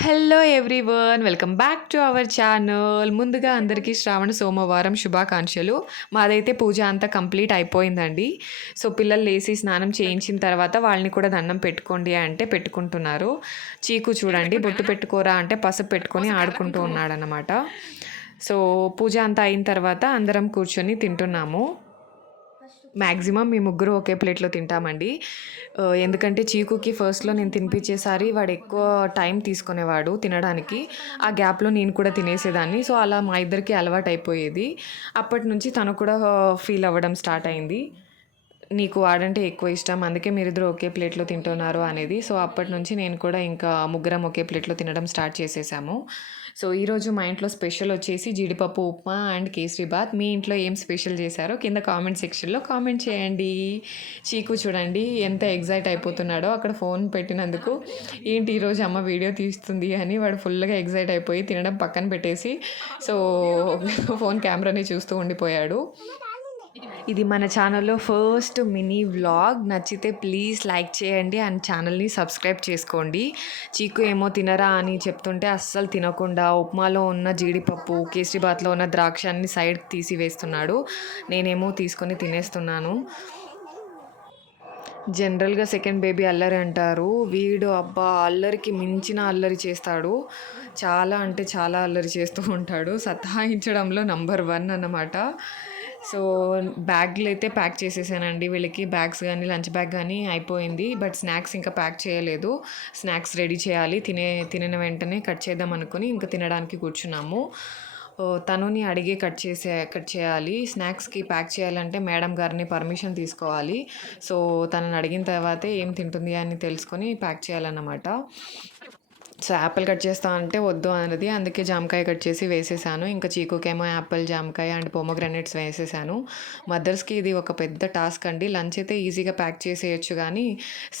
Hello everyone, welcome back to our channel. ముందుగా అందరికీ శ్రావణ సోమవారం శుభాకాంక్షలు. మాదైతే పూజ అంతా కంప్లీట్ అయిపోయిందండి. సో పిల్లలు లేచి స్నానం చేయించిన తర్వాత వాళ్ళని కూడా దండం పెట్టుకోండి అంటే పెట్టుకుంటున్నారు. చీకు చూడండి, బొట్టు పెట్టుకోరా అంటే పసుపు పెట్టుకొని ఆడుకుంటూ ఉన్నాడనమాట. సో పూజ అంతా అయిన తర్వాత అందరం కూర్చొని తింటున్నాము. మ్యాక్సిమం మీ ముగ్గురు ఒకే ప్లేట్లో తింటామండి. ఎందుకంటే చీకుకి ఫస్ట్లో నేను తినిపించేసారి వాడు ఎక్కువ టైం తీసుకునేవాడు తినడానికి. ఆ గ్యాప్లో నేను కూడా తినేసేదాన్ని. సో అలా మా ఇద్దరికి అలవాటు అయిపోయేది. అప్పటి నుంచి తను కూడా ఫీల్ అవ్వడం స్టార్ట్ అయింది, నీకు వాడంటే ఎక్కువ ఇష్టం, అందుకే మీరిద్దరు ఒకే ప్లేట్లో తింటున్నారు అనేది. సో అప్పటి నుంచి నేను కూడా ఇంకా ముగ్గురం ఒకే ప్లేట్లో తినడం స్టార్ట్ చేసేసాము. సో ఈరోజు మా ఇంట్లో స్పెషల్ వచ్చేసి జీడిపప్పు ఉప్మా అండ్ కేసరి బాత్. మీ ఇంట్లో ఏం స్పెషల్ చేశారో కింద కామెంట్ సెక్షన్లో కామెంట్ చేయండి. చీకు చూడండి ఎంత ఎగ్జైట్ అయిపోతున్నాడో అక్కడ ఫోన్ పెట్టినందుకు. ఏంటి ఈరోజు అమ్మ వీడియో తీస్తుంది అని వాడు ఫుల్గా ఎగ్జైట్ అయిపోయి తినడం పక్కన పెట్టేసి సో ఫోన్ కెమెరాని చూస్తూ ఉండిపోయాడు. ఇది మన ఛానల్లో ఫస్ట్ మినీ వ్లాగ్. నచ్చితే ప్లీజ్ లైక్ చేయండి అండ్ ఛానల్ని సబ్స్క్రైబ్ చేసుకోండి. చీకు ఏమో తినరా అని చెప్తుంటే అస్సలు తినకుండా ఉప్మాలో ఉన్న జీడిపప్పు, కేసరిబాత్లో ఉన్న ద్రాక్ష అన్ని సైడ్కి తీసి వేస్తున్నాడు. నేనేమో తీసుకొని తినేస్తున్నాను. జనరల్గా సెకండ్ బేబీ అల్లరి అంటారు, వీడు అబ్బా అల్లరికి మించిన అల్లరి చేస్తాడు. చాలా అంటే చాలా అల్లరి చేస్తూ ఉంటాడు. సతాయించడంలో నంబర్ 1 అన్నమాట. సో బ్యాగ్లు అయితే ప్యాక్ చేసేసానండి వీళ్ళకి. బ్యాగ్స్ కానీ లంచ్ బ్యాగ్ కానీ అయిపోయింది. బట్ స్నాక్స్ ఇంకా ప్యాక్ చేయలేదు. స్నాక్స్ రెడీ చేయాలి. తినిన వెంటనే కట్ చేద్దాం అనుకుని ఇంకా తినడానికి కూర్చున్నాము. తనుని అడిగి కట్ చేయాలి. స్నాక్స్కి ప్యాక్ చేయాలంటే మేడం గారిని పర్మిషన్ తీసుకోవాలి. సో తనని అడిగిన తర్వాతే ఏం తింటుంది అని తెలుసుకొని ప్యాక్ చేయాలన్నమాట. సో యాపిల్ కట్ చేస్తా అంటే వద్దు అన్నది, అందుకే జామకాయ కట్ చేసి వేసేసాను. ఇంకా చీకుకేమో యాపిల్, జామకాయ అండ్ పోమోగ్రానైట్స్ వేసేసాను. మదర్స్కి ఇది ఒక పెద్ద టాస్క్ అండి. లంచ్ అయితే ఈజీగా ప్యాక్ చేసేయచ్చు, కానీ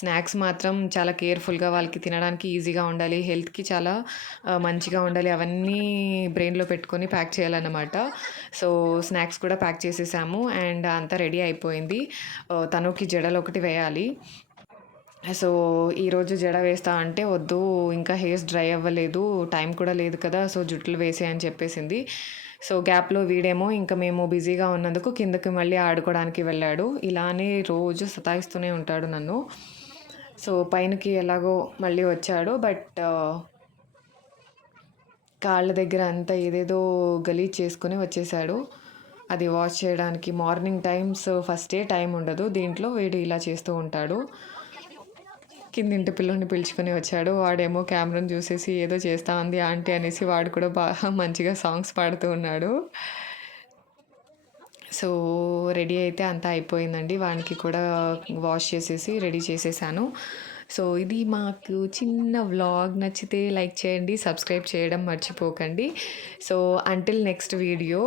స్నాక్స్ మాత్రం చాలా కేర్ఫుల్గా వాళ్ళకి తినడానికి ఈజీగా ఉండాలి, హెల్త్కి చాలా మంచిగా ఉండాలి, అవన్నీ బ్రెయిన్లో పెట్టుకొని ప్యాక్ చేయాలన్నమాట. సో స్నాక్స్ కూడా ప్యాక్ చేసేసాము అండ్ అంతా రెడీ అయిపోయింది. తనుకి జడలు ఒకటి వేయాలి. సో ఈరోజు జడ వేస్తా అంటే వద్దు, ఇంకా హెయిర్స్ డ్రై అవ్వలేదు, టైం కూడా లేదు కదా, సో జుట్లు వేసే అని చెప్పేసింది. సో గ్యాప్లో వీడేమో ఇంకా మేము బిజీగా ఉన్నందుకు కిందకి మళ్ళీ ఆడుకోవడానికి వెళ్ళాడు. ఇలానే రోజు సతాయిస్తూనే ఉంటాడు నన్ను. సో పైనకి ఎలాగో మళ్ళీ వచ్చాడు, బట్ కాళ్ళ దగ్గర అంతా ఏదేదో గలీజ్ చేసుకుని వచ్చేసాడు. అది వాష్ చేయడానికి మార్నింగ్ టైమ్స్ ఫస్టే టైం ఉండదు, దీంట్లో వీడు ఇలా చేస్తూ ఉంటాడు. కిందింటి పిల్లోని పిలుచుకొని వచ్చాడు. వాడేమో కెమెరాని చూసేసి ఏదో చేస్తా ఉంది ఆంటీ అనేసి వాడు కూడా బాగా మంచిగా సాంగ్స్ పాడుతూ ఉన్నాడు. సో రెడీ అయితే అంతా అయిపోయిందండి. వానికి కూడా వాష్ చేసేసి రెడీ చేసేసాను. సో ఇది మాకు చిన్న వ్లాగ్. నచ్చితే లైక్ చేయండి, సబ్స్క్రైబ్ చేయడం మర్చిపోకండి. So until next video,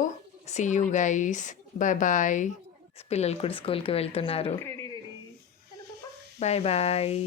see you guys, bye bye. పిల్లలు కూడా స్కూల్కి వెళ్తున్నారు. Bye bye.